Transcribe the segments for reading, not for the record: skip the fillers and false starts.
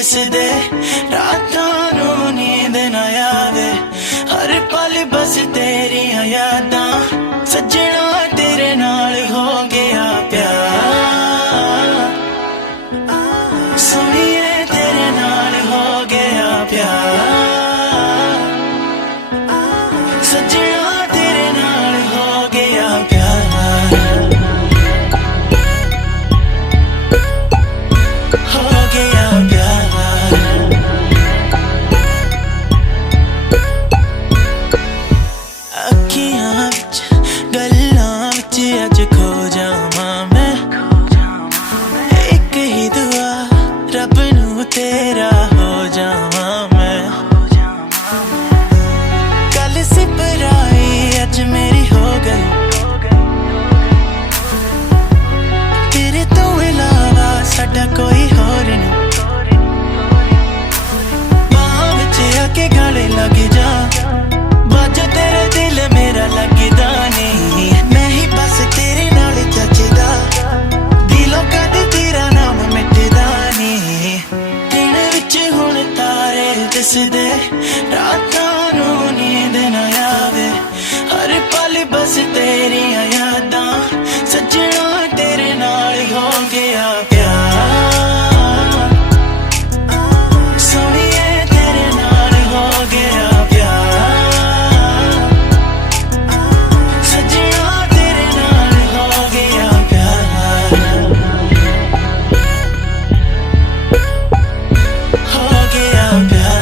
दिसदे रातां नूं नींद ना आवे हर पल बस तेरियां यादां सजना तेरे नाल हो गया प्यार सोनिए तेरे नाल हो गया प्यार सजना तेरे नाल हो गया प्यार हो गया प्यार अखियां विच गल्लां विच अज खो जावां मैं एक ही दुआ रब नूं तेरा हो जावां मैं कल सिपराई अज मेरी हो गई तेरे तो इलावा साडा कोई होर नहीं बाहां विच आके गले लग जा बाजा तेरा दिल मेरा लगदा नहीं मैं ही बस तेरे नाल जचदा दिलों कदे तेरा नाम मिटदा नहीं दिन विच हुण तारे दिसदे रातां नूं नींद ना आवे हर पल बस तेरियां यादां सजना तेरे नाल हो गया प्यार सोनिए तेरे नाल हो गया प्यार सजना तेरे नाल हो गया प्यार हो गया प्यार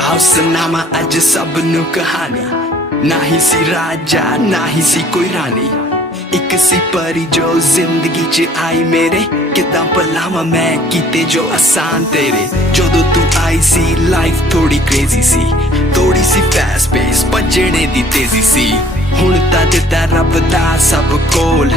आओ सुनावा अज सब नू कहानी ना ही सी राजा ना ही सी कोई रानी एक सी परी जो जिंदगी च आई मेरे किदां भलावां मैं कीते जो आसान तेरे जदों तू आई सी लाइफ थोड़ी क्रेजी सी थोड़ी सी फास्ट पेस भजने दी तेजी सी हुण तां दित्ता रब दा सब कोल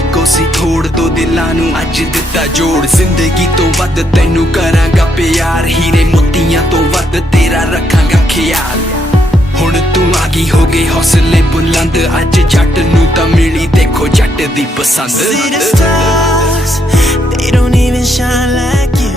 इको सी थोड़ दो दिलां नू अज दित्ता जोड़ जिंदगी तो वध तैनू करांगा प्यार हीरे मोतियां तो वध तेरा रखांगा ख्याल हुण तू आ गई हो गए हौसले बुलंद अज जट नू तां मिली देखो जट दी पसंद See the stars, they don't even shine like you